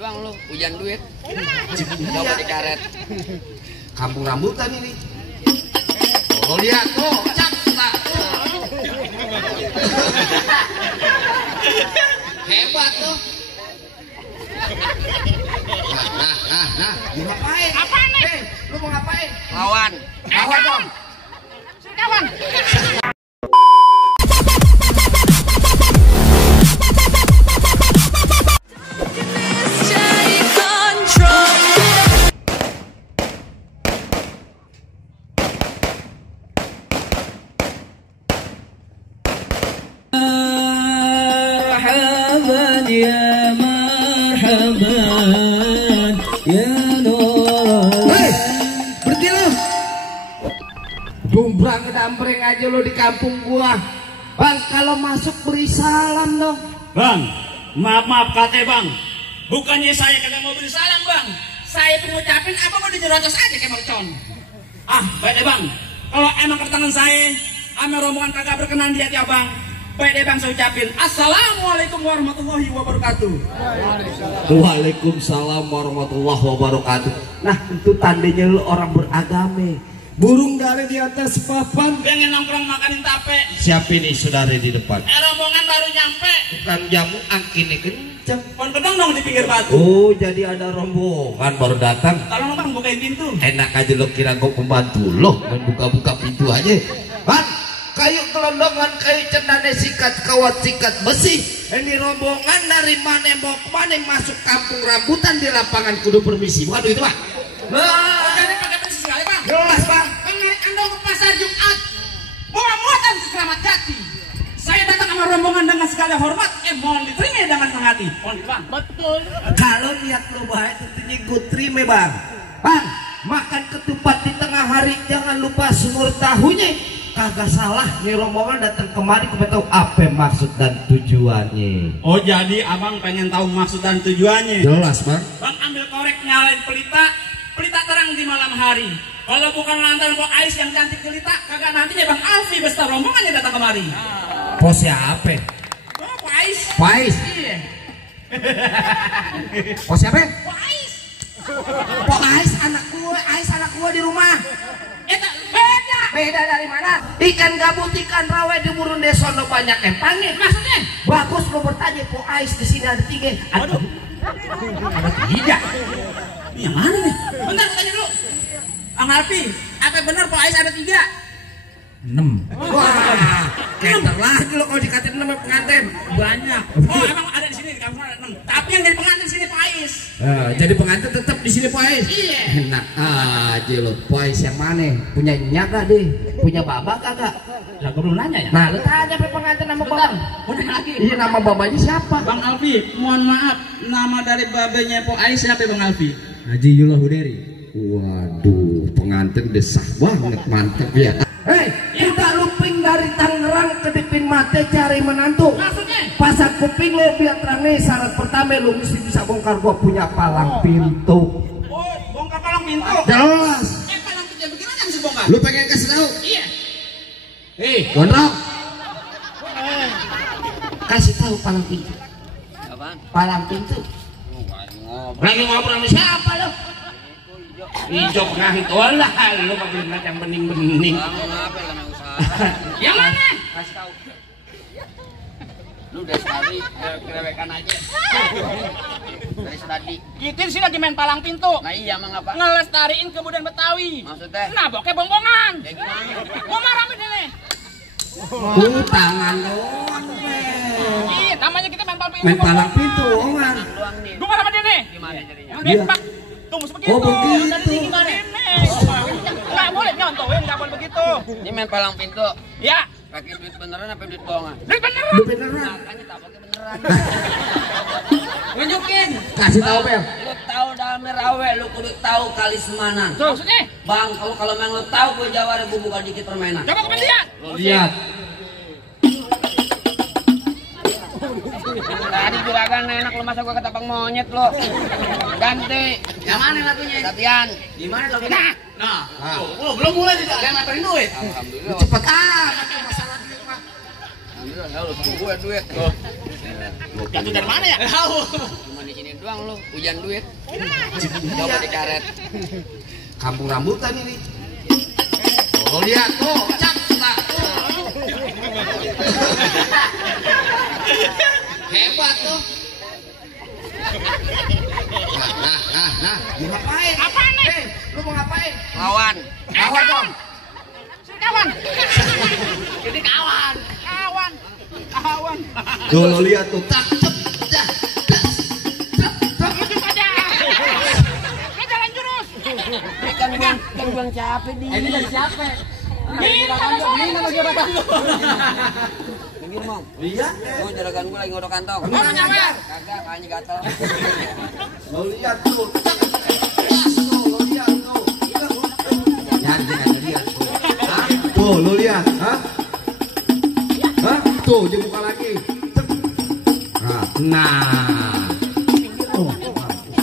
doang lu, hujan duit. Coba dikaret. Kampung rambutan ini. Oh lihat tuh, cak tak. Hebat tuh. Nah, mau ngapain? Apaan nih? Lu mau ngapain? Lawan. Lawan dong. Kawan. Gumbrang kedambreng aja lo di kampung gua. Bang, kalau masuk beri salam dong. Bang, maaf kate bang. Bukannya saya kagak mau beri salam bang. Saya pengucapin apa mau dijerocos aja kayak mercon. Baik deh bang. Kalau emang ketangan saya, ame rombongan kagak berkenan di hati abang. Baik deh bang, saya ucapin Assalamualaikum warahmatullahi wabarakatuh. Waalaikumsalam warahmatullahi wabarakatuh. Nah, itu tandanya lu orang beragama. Burung dari di atas papan, Pengen nongkrong makanin tape. siapa ini saudara di depan? Rombongan baru nyampe. Bukan jamu angkinnya kencang. Pon kedong dong di pinggir batu. Oh, jadi ada rombongan baru datang. Tolong bang bukain pintu. Enak aja lo kira gue pembantu lo, main buka-buka pintu aja. Bang, kayu kelondongan, kayu cendana sikat, kawat sikat besi. Ini rombongan dari mana mau kemana masuk kampung rambutan di lapangan kudu permisi. Waduh itu pak. Jadi pakai persis sekali bang. Jelas bang. Anda ke pasar Jumat bawa muatan ke Keramat Jati. Saya datang sama rombongan dengan segala hormat. Mohon diterima dengan senang hati. Mohon bang. Betul. Kalau niat lo baik tentunya gue terima bang. Bang, makan ketupat di tengah hari jangan lupa sumur tahunya. Kagak salah nih rombongan datang kemari gue tahu apa maksud dan tujuannya. Oh jadi abang pengen tahu maksud dan tujuannya. Jelas bang. Bang ambil korek nyalain pelita terang di malam hari. Kalau bukan lantaran Pok Ais yang cantik jelita, kagak nantinya Bang Alfi beserta rombongannya datang kemari. Pos siapa? Oh, Pok Ais. Pais. Iya. Pos siapa? Pok Ais. Pok Ais anak gua di rumah. Beda. Beda dari mana? Ikan gabut, ikan rawe di Murun Desono banyak empangnya. Maksudnya? Bagus lo bertanya Pok Ais di sini ada 3. Aduh. Ada 3. Ini yang mana nih? Bentar, tanya dulu. Bang Alfi, apa benar Pok Ais ada 3? 6. Wah, kenter lagi lo kalau dikatain 6 pengantin. Banyak. Oh, emang ada di sini di kampung ada 6. Tapi yang jadi pengantin sini Pok Ais. Jadi pengantin tetap di sini Pok Ais. Iya. Enak aja lo Pok Ais yang mana? Punya nyaga deh, punya babak kagak? Lah gua belum nanya ya. Nah, lu tanya pe pengantin nama babak. Udah lagi. Iya, nama babanya siapa? Bang Alfi, mohon maaf, nama dari babenya Pok Ais siapa Bang Alfi? Haji Yullah Huderi. Waduh, pengantin desah banget, mantep ya. Hei, kita luping dari Tangerang ke Dipin Mate cari menantu. Maksudnya? Pasang kuping lo biar terang. Syarat pertama lo mesti bisa bongkar gua punya palang pintu. Oh, bongkar palang pintu. Jelas. Palang pintu bagaimana bisa bongkar? Lu pengen kasih tahu? Iya. Gondrong. Kasih tahu palang pintu. Apaan? Palang pintu. Lagi ngobrol sama siapa lo? Ijo pengantin lah, lu pakai yang bening-bening. Apa yang usaha? Yang mana? Kasih tahu. Lu udah tadi kerewekan aja. Dari tadi. Kita sih lagi main palang pintu. Nah iya emang apa? Ngelestariin kebudayaan Betawi. Maksudnya? Nah, bokeh bongbongan. Ya gimana? Mau marah sama dia nih. Tangan doang. Iya, namanya kita main palang pintu. Main palang pintu, ongan. Doang nih. Gue marah sama dia nih. Gimana jadinya? Iya. Pak, tunggu sebegitu. Oh, begitu. Tadi gimana? Nggak boleh nyontohin, nggak boleh begitu. Ini main palang pintu. Ya, Pakai duit beneran apa duit bohongan? ini beneran. Lu beneran. Makanya tak pakai beneran. Tunjukin. Kasih tahu Bel. Lu tahu dalamnya rawe, lu kudu tahu kali semanan. Maksudnya? Bang, kalau main lu tahu gue jawara gue buka dikit permainan. Coba kau lihat. Lihat. Tadi juragan enak lu masa gua ketapang monyet lu. Ganti. Yang mana lagunya? Latihan. Di mana lagunya? Nah, belum mulai juga ada yang nganterin duit. Alhamdulillah. Cepet amat masalah duit mah. Alhamdulillah, lu sama gue duit. Jatuh dari mana ya? Tahu. Cuma di sini doang lu, hujan duit. Coba dikaret. Kampung rambutan ini. Oh lihat tuh, cap tak. Hebat tuh. Nah, mau ngapain? Apaan nih? Lu mau ngapain? Lawan. Kawan dong. Kawan. Ini kawan. Kawan. Tuh lo lihat tuh, tak cep, dah, das, cep, cep. Lurus aja. Lu jalan jurus. Ini kan gua capek di. Ini dari siapa? Ini nama juragan lu. Minggir, Mong. Iya. Oh, juragan gua lagi ngodok kantong. Mana nyawer? Kagak, kayaknya gatel. Lo lihat tuh, tak, das tuh, lo lihat tuh. Jangan lihat tuh. Hah? Tuh, lo lihat, hah? Hah? Tuh, dia buka lagi. Cep. Nah. Oh.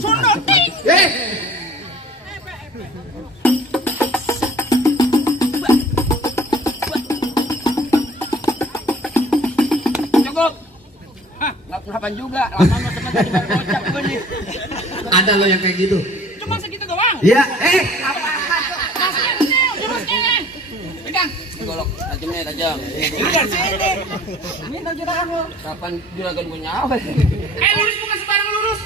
Sundutin. Cukup. Nggak kapan juga. Lama teman tadi baru kocak gua nih. Ada lo yang kayak gitu? Cuma segitu doang. Iya, Masnya ini jurusnya. Pegang. Golok tajamnya tajam. Pegang sini. Ini nama juragan lu. Kapan juragan gua nyawa? Lurus bukan sembarang lurus.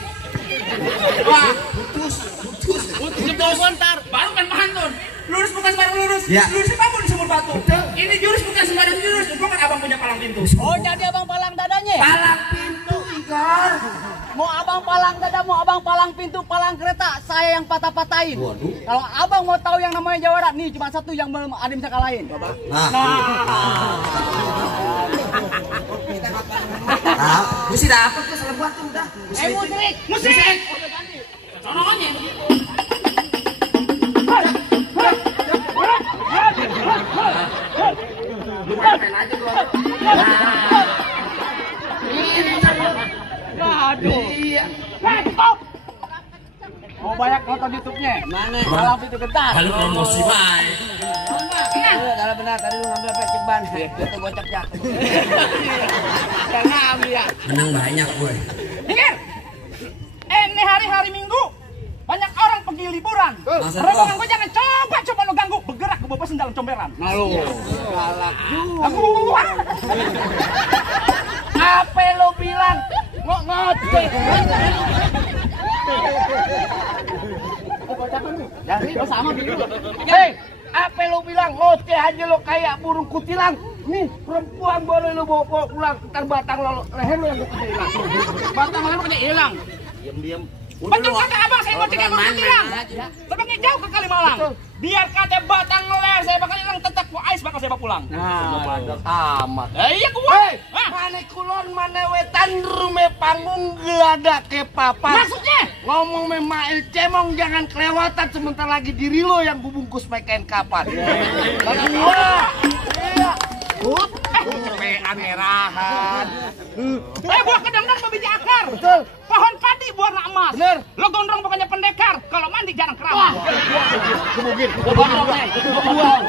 Wah, putus. Jebol bontar. Baru kan pahantun. Lurus bukan sembarang lurus. Ya. Lurus itu di sumur batu. Ini jurus bukan sembarang jurus. Gua kan abang punya palang pintu. Oh, jadi abang palang dadanya? Palang pintu, Igor. Mau abang palang dada, mau abang palang pintu, palang kereta, saya yang patah-patahin. Waduh. Kalau abang mau tahu yang namanya jawara, nih cuma satu yang belum ada yang bisa kalahin. Coba. Mesti dapat tuh selebut tuh udah. Musik. Sononya. Lu main aja gua. Aduh. Iya. Mau banyak nonton YouTube-nya? mana? Palang pintu gentar. Kalau promosi baik. Adalah benar tadi lu ngambil apa ceban. Itu gocap jak. Jangan ambil ya. Menang banyak gue. Dengar. Ini hari-hari Minggu. Banyak orang pergi liburan. Masa Rombongan tuh? gue jangan coba lo ganggu. Bergerak ke bawah dalam comberan. Malu. Galak juga. Aku Apa lo bilang? Ngoceh. Jadi sama gitu. Hei, apa lo bilang? Ngoceh aja lo kayak burung kutilang. Nih, perempuan boleh lo bawa pulang. Ntar batang lo, leher lo yang hilang. Batang mana kena hilang. Diam-diam. Betul kata abang, saya mau cek Orang abang main hilang. aja. Sebagai jauh ke Kalimalang. Biar kata batang leher saya bakal hilang, tetap ku ais bakal saya bawa pulang. Nah, amat. Iya gua. Hah? Mana kulon, mana wetan, rume panggung gelada ke papan. Maksudnya? Ngomong memail cemong jangan kelewatan sebentar lagi diri lo yang kubungkus pakai kain kapan. Wah, iya. Merahan. Buah kedang-dang berbiji akar. Betul. Pohon padi berwarna emas. Bener. Lo gondrong bukannya pendekar. Kalau mandi jarang keramas. Kebugin. Gondrong nih. Kebuang.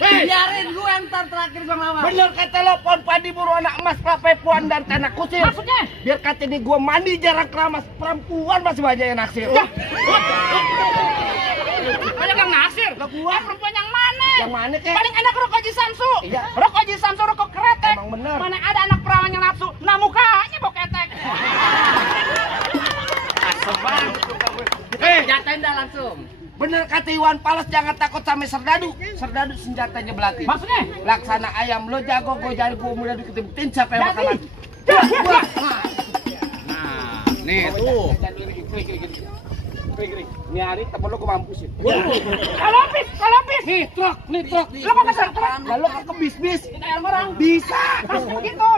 Biarin gue ntar terakhir bang Lama. Bener kata lo, pohon padi buru anak emas, kelapa puan dan tanah kusir. Maksudnya? Biar kata ini gue mandi jarang keramas, perempuan masih banyak yang naksir. Banyak yang naksir. Lah gua. Perempuan yang mana? Yang mana, Kek? Paling enak rokok Haji Samsu. Iya. Rokok Haji Samsu, rokok kretek. Emang bener. Mana ada anak perawan yang nafsu, nah mukanya bau ketek. Jatain dah langsung. Bener kata Iwan Fals, jangan takut sama serdadu. Serdadu senjatanya belati. Maksudnya? Laksana ayam, lo jago, gue jago, mudah diketimtin siapa yang Jadi? bakalan. Nah, nih tuh. Ini hari temen lo gue mampusin. Kalopis. Nih truk. Lo kok kesel truk? Lalu ke bis. Kita yang orang. Bisa. Gitu.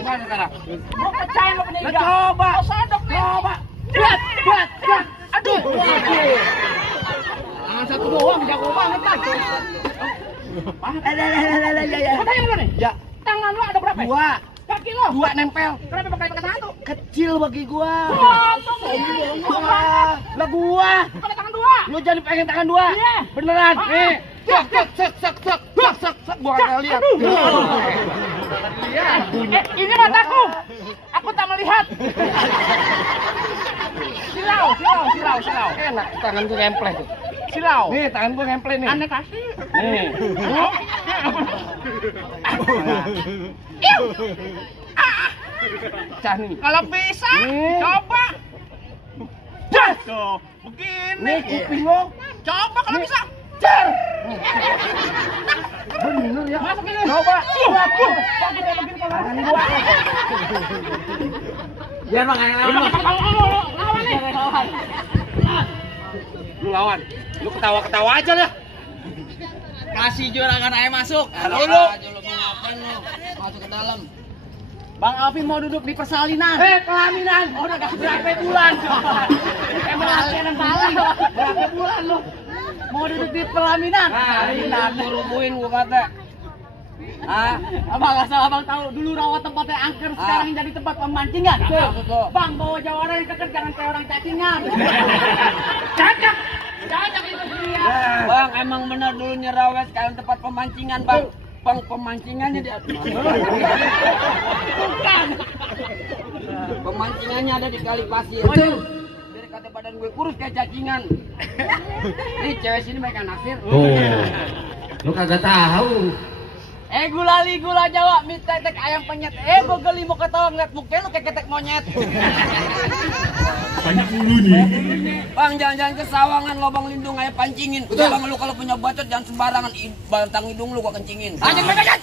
Gimana sekarang? Mau percaya lo punya Lo ide? coba. Lo sodok nih. Coba. Buat. Aduh. Satu doang, jago banget kan. Kata yang lo nih? Ya, Tangan lo ada berapa? dua. Kaki lo? Dua nempel. Kenapa pakai satu? Kecil bagi gua. Potong. Lah gua. Kalau tangan dua. Lu jadi pengen tangan dua? Iya. Beneran? Ah. Nih, Buat kalian. Ini mataku. Aku tak melihat. Silau. Enak tangan gue ngempleh tuh. Silau. Nih tangan gue ngempleh nih. Anda kasih. Nih. Cah nih. Kalau bisa, Nih. coba. Jas. Tuh, begini. Nih kuping lo. Coba kalau bisa. Cer. Bener ya. Masuk ini. Coba. Biar bang yang lawan lo. Lawan nih. Lu lawan. Lu ketawa-ketawa aja lah. Kasih juragan air masuk. Dulu. Lu mau ngapain lu? Masuk ke dalam. Bang Alvin mau duduk di persalinan. Pelaminan. Oh, udah berapa bulan? Emang latihan salah. Berapa bulan lu? Mau duduk di pelaminan? Ini aku rubuhin gua kata. Abang asal abang tahu dulu rawa tempatnya angker, sekarang jadi tempat pemancingan. Bang bawa jawara yang keker jangan kayak orang cacingan. Cacak itu dia. Bang, emang bener dulu nyerawet sekarang tempat pemancingan, Bang. Bang, pemancingannya di atas. Bukan. Pemancingannya ada di kali pasir. Biar kata badan gue kurus kayak cacingan. Nih cewek sini mereka naksir. Lu kagak tahu. Gulali gula Jawa, mie tetek ayam penyet. Gue geli mau ketawa ngeliat muka lu kayak ketek monyet. Banyak mulu nih. Bang, jangan-jangan ke sawangan lubang lindung aja pancingin. Udah bang, lu kalau punya bacot jangan sembarangan bantang hidung lu gua kencingin. Aja bacot.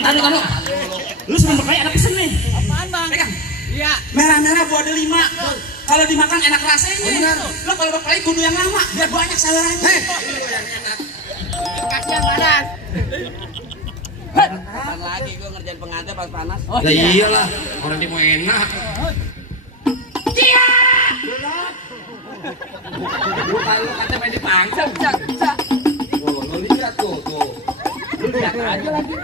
Tanu. Lu seneng berkaya ada pesen nih. Apaan bang? Pegang. Iya. Merah-merah buah delima. Kalau dimakan enak rasanya. Lo kalau berkaya kudu yang lama biar banyak sayurannya. Kasih yang panas. Kapan lagi gua ngerjain pengantin pas panas. Lah iyalah, orang dia mau enak. Lu kata main di panggung. Cak. Lu lihat tuh. Lu lihat aja lagi.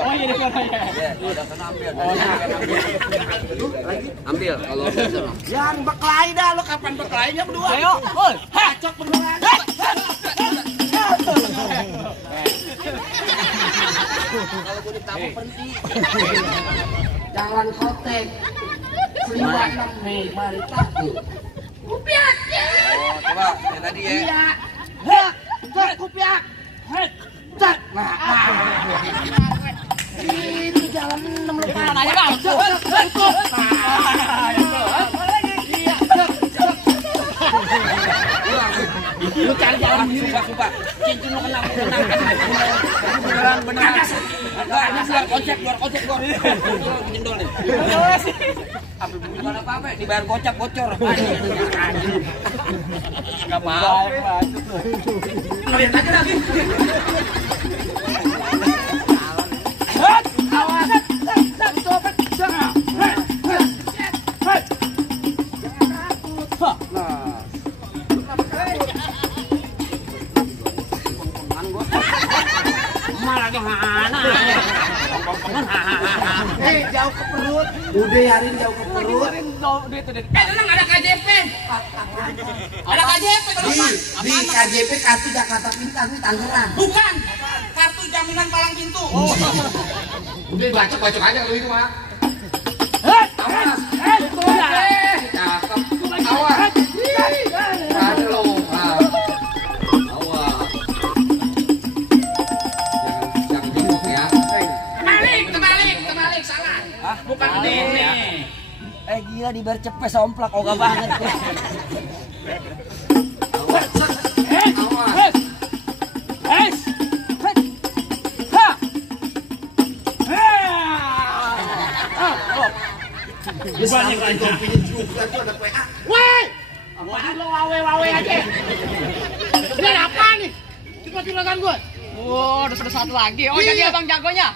Oh iya suaranya. Udah kena ambil. Ambil kalau bisa. Yang berkelahi dah lu kapan berkelahinya berdua? Ayo, oi. Cocok berdua. Kalau gua ditabuk berhenti. Jalan kotek. Selima 6 Mei, mari takut. Kupiak. Coba, yang tadi ya. Iya. Cek kupiak. Cek. Nah. Ini jalan 6 lu kan. Aja bang. Tutup. Lu cari jalan sumpah. Cincin lu kena. Beneran. Ini luar kocek gua. Jendol nih. Bukan apa-apa, dibayar gocap bocor. Enggak mau. Lihat aja lagi. Jauh ke perut. Udah yarin jauh ke perut. Tenang ada KJP. Ada KJP teman. Di KJP kartu Jakarta Pintar nih Tangerang. Bukan. Kartu jaminan palang pintu. Udah bacok aja kalau itu mah. Cakep. Awas. Ada lo. Awas. Jangan jongkok ya. Kebalik salah. Bukan ini. Gila dibayar cepet somplak ogah banget. Banyak aja. Juga tuh ada PA. Woi! Apaan lo wawe aja? Ini ada apa nih? Tiba-tiba kan gue. Wow, udah satu lagi. Oh, jadi abang jagonya.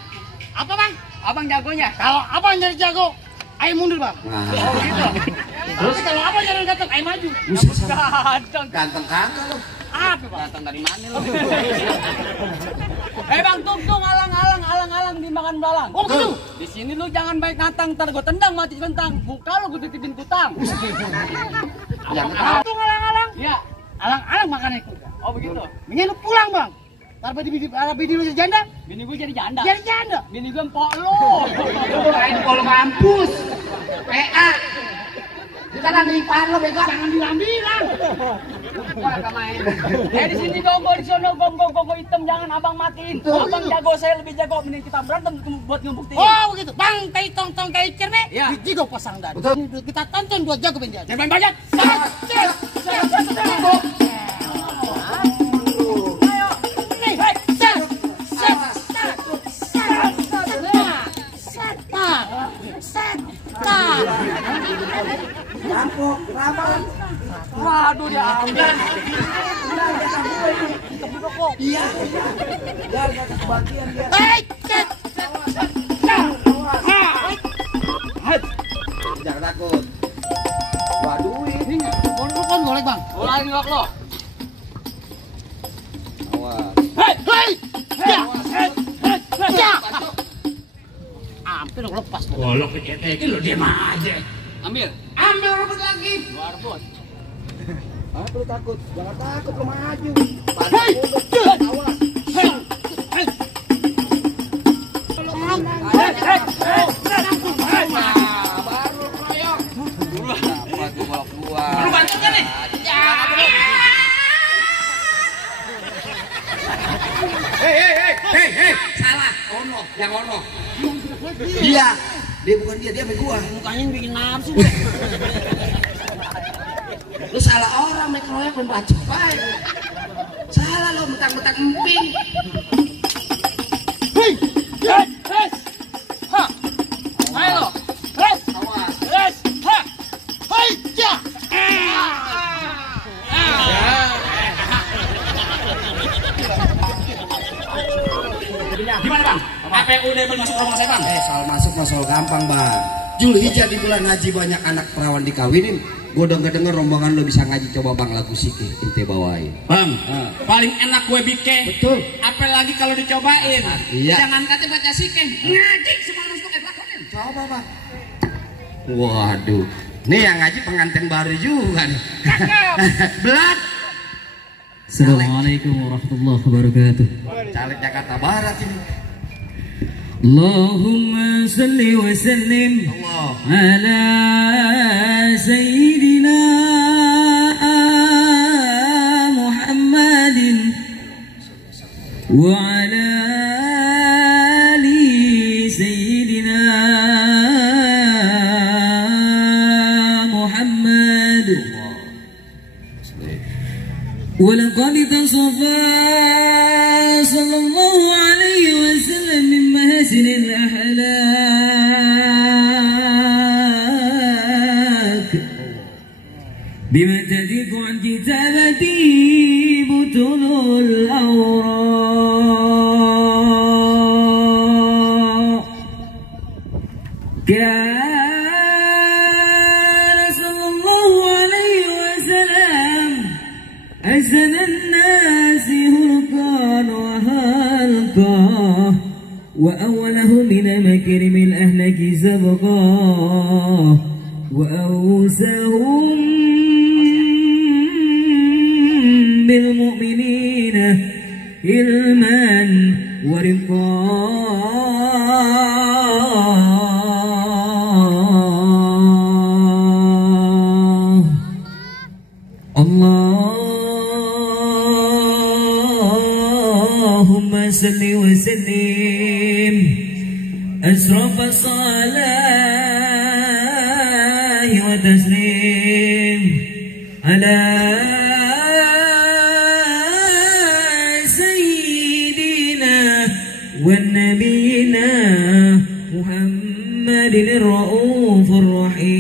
Apa bang? Abang jagonya. Kalau abang jadi jago, ayo mundur bang. Nah, Oh, gitu. Terus kalau abang jadi ganteng, ayo maju. Ganteng. ganteng kagak lo. Apa Bang? Datang dari mana lo? Bang, tung alang dimakan belalang. Oh begitu. Di sini lu jangan baik natang, ntar gua tendang mati kentang. Muka lu gua titipin kutang. Yang tahu. Tung alang. Iya, alang makan itu. Oh begitu. Mendingan lu pulang Bang. Ntar bini lu jadi janda. Bini gua jadi janda. Jadi janda. Bini gua empok lu. Lu lain kalau kampus. PA. Kita nanti ipar lo bego. Jangan bilang. Gua enggak main. Di sini gongo, di sono gongo hitam, jangan abang matiin. Abang jago, saya lebih jago. Mending kita berantem buat ngebuktiin. Oh begitu. Bang, tai tong kayak cerme. Iya. Jigo pasang dan. Kita tonton buat jago penjara. Jangan banyak. Waduh dia ambil. Iya. Jangan takut. Waduh ini. Kan boleh Bang. Boleh ngok lo. Awas. Hei. Ya. Hampir lepas. Golok kecetekin lo diam aja. Ambil rebut lagi. Luar bos. Ah, perlu takut. Jangan takut lo maju. Hei. Awas. Baru koyok. Dapat gua keluar. Lu bantu kan nih? Hei, salah. Ono, yang ono. Dia bukan dia sama gua. Mukanya yang bikin nafsu. Lu salah orang main keroyak dan bacok baik. Salah lo mentang-mentang emping. Hei. Ha. Ayo. Res. Ha. Hei. Ya. Gimana Bang? Apa yang udah masuk rumah saya Bang? Soal masuk masalah gampang bang. Julhijjah di bulan haji banyak anak perawan dikawinin. Gue denger rombongan lo bisa ngaji, coba bang lagu sikih ente bawain. Bang, paling enak gue bikin. Betul. Apalagi kalau dicobain. Iya. Jangan kata baca sikih, ngaji semua harus pakai lakonin. Coba bang. Waduh, nih yang ngaji pengantin baru juga nih. Belat. Assalamualaikum warahmatullahi wabarakatuh. Caleg Jakarta Barat ini. Allahumma salli wa sallim Allah. ala sayyidina Muhammadin wa ala ali sayyidina Muhammad. ولقد تصفى صلى الله عليه وسلم من محاسن الأخلاق بما تدق عن كتابته بطون الأوراق كان صلى الله عليه وسلم أحسن الناس هرقا وهلقا وأوله من مكرم الأهلك سبقا وأوسهم بالمؤمنين علما ورقا اللهم صل وسلم أشرف الصلاة وتسليم على سيدنا ونبينا محمد الرؤوف الرحيم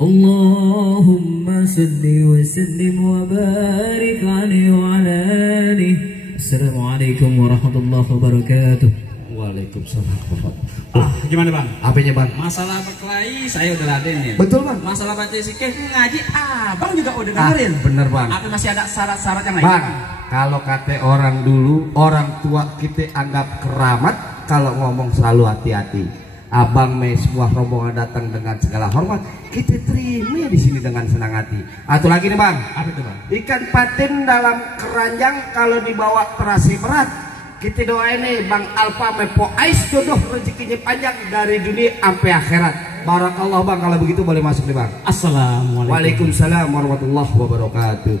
اللهم صل وسلم وبارك عليه وعلى آله. السلام عليكم ورحمة الله وبركاته. Waalaikumsalam. Gimana bang? Apanya bang? Masalah berkelahi saya udah ladenin. Betul bang. Masalah baca zikir ngaji, abang juga udah dengerin. Bener bang. Apa masih ada syarat-syarat yang lain? Bang, kalau kata orang dulu, orang tua kita anggap keramat, kalau ngomong selalu hati-hati. Abang me semua rombongan datang dengan segala hormat, kita terima di sini dengan senang hati. Atau lagi nih bang, Apa itu bang? ikan patin dalam keranjang kalau dibawa terasi berat. Kita doain nih Bang Alfa Mepo Ais jodoh rezekinya panjang dari dunia sampai akhirat. Barakallah bang, kalau begitu boleh masuk nih bang. Assalamualaikum. Waalaikumsalam warahmatullahi wabarakatuh.